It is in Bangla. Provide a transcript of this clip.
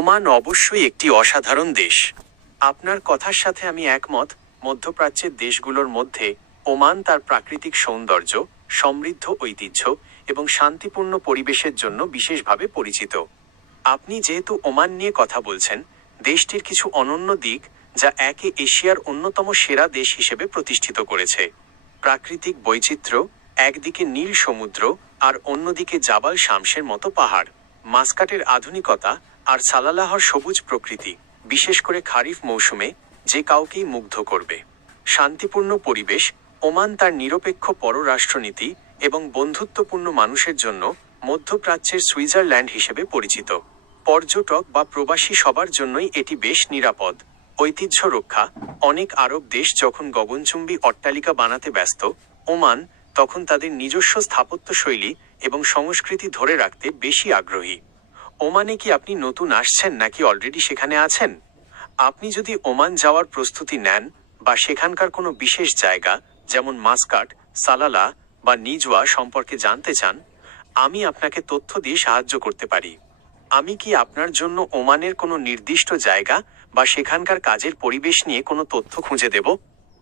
ওমান অবশ্যই একটি অসাধারণ দেশ। আপনার কথার সাথে আমি একমত। মধ্যপ্রাচ্যের দেশগুলোর মধ্যে ওমান তার প্রাকৃতিক সৌন্দর্য, সমৃদ্ধ ঐতিহ্য এবং শান্তিপূর্ণ পরিবেশের জন্য বিশেষভাবে পরিচিত। আপনি যেহেতু ওমান নিয়ে কথা বলছেন, দেশটির কিছু অনন্য দিক যা একে এশিয়ার অন্যতম সেরা দেশ হিসেবে প্রতিষ্ঠিত করেছে। প্রাকৃতিক বৈচিত্র্য, একদিকে নীল সমুদ্র আর অন্যদিকে জাবাল শামসের মতো পাহাড়, মাস্কাটের আধুনিকতা আর সালালাহর সবুজ প্রকৃতি, বিশেষ করে খারিফ মৌসুমে, যে কাউকেই মুগ্ধ করবে। শান্তিপূর্ণ পরিবেশ, ওমান তার নিরপেক্ষ পররাষ্ট্রনীতি এবং বন্ধুত্বপূর্ণ মানুষের জন্য মধ্যপ্রাচ্যের সুইজারল্যান্ড হিসেবে পরিচিত। পর্যটক বা প্রবাসী সবার জন্যই এটি বেশ নিরাপদ। ঐতিহ্য রক্ষা, অনেক আরব দেশ যখন গগনচুম্বী অট্টালিকা বানাতে ব্যস্ত, ওমান তখন তাদের নিজস্ব স্থাপত্যশৈলী এবং সংস্কৃতি ধরে রাখতে বেশি আগ্রহী। ওমানে কি আপনি নতুন আসছেন নাকি অলরেডি সেখানে আছেন? আপনি যদি ওমান যাওয়ার প্রস্তুতি নেন বা সেখানকার কোনো বিশেষ জায়গা যেমন মাস্কাট, সালালা বা নিজওয়া সম্পর্কে জানতে চান, আমি আপনাকে তথ্য দিয়ে সাহায্য করতে পারি। আমি কি আপনার জন্য ওমানের কোনো নির্দিষ্ট জায়গা বা সেখানকার কাজের পরিবেশ নিয়ে কোনো তথ্য খুঁজে দেব?